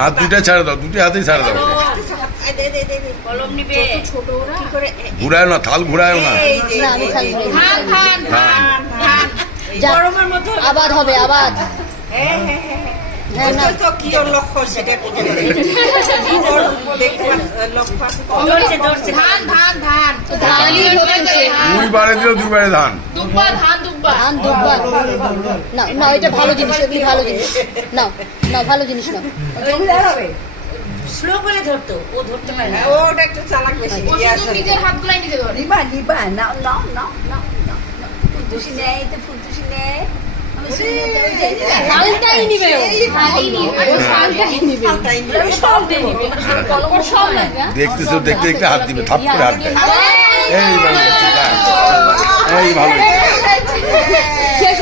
হাত দুইটা ছাড়ে দাও, দুটি হাতেই ছাড়ে দাও। ঘুরায় না, থাল ঘুরায় না। আবাদ হবে, আবাদ। দুইবারে দিল, দুইবারে ধান। ধান দুব্বা না না, এটা ভালো জিনিস, এগুলি ভালো জিনিস। না না, ভালো জিনিস না। স্লো করে ধরতো, ও ধরতে পারে না। ওটা একটু চালাক বেশি। নিজের হাতগুলাই নিজে ধরে। নিবা নিবা, নাও নাও নাও নাও নাও। ফুলটুসি নেই তো, ফুলটুসি নেই। শালটাই নিবে, দেখতেছো, দেখতে দেখতে হাত দিবে, থাপ করে হাত দেয়। এই ভালো, এই ভালো।